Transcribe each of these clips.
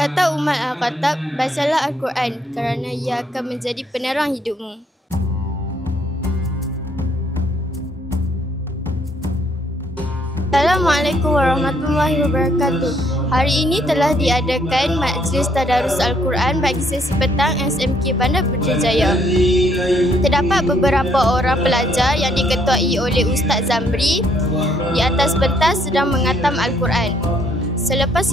Kata Umar Al-Khattab, bacalah Al-Quran kerana ia akan menjadi penerang hidupmu. Assalamualaikum warahmatullahi wabarakatuh. Hari ini telah diadakan Majlis Tadarus Al-Quran bagi sesi petang SMK Bandar Putrajaya. Terdapat beberapa orang pelajar yang diketuai oleh Ustaz Zamri di atas pentas sedang mengatam Al-Quran. Selepas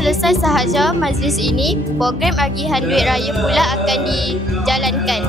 selesai sahaja majlis ini, program agihan duit raya pula akan dijalankan.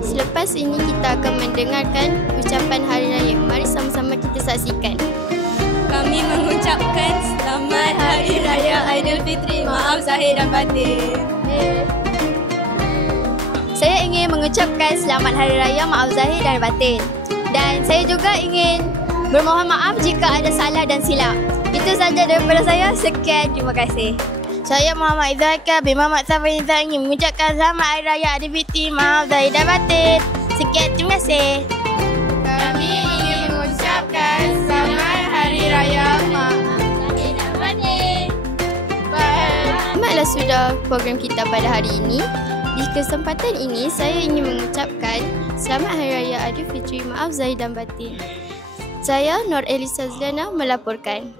Selepas ini kita akan mendengarkan ucapan Hari Raya. Mari sama-sama kita saksikan. Kami mengucapkan Selamat Hari Raya Aidilfitri. Maaf zahir dan batin. Saya ingin mengucapkan Selamat Hari Raya Maaf zahir dan batin. Dan saya juga ingin bermohon maaf jika ada salah dan silap. Itu saja daripada saya. Sekian, terima kasih. Saya Muhammad Izzaka bin Muhammad Safin Izzak ingin mengucapkan Selamat Hari Raya Aidilfitri. Maaf zahir dan batin. Sekian, terima kasih. Kami ingin mengucapkan Selamat Hari Raya Maaf zahir dan batin. Tamatlah sudah program kita pada hari ini. Di kesempatan ini, saya ingin mengucapkan Selamat Hari Raya Aidilfitri. Maaf zahir dan batin. Saya Nur Elisa Zliana melaporkan.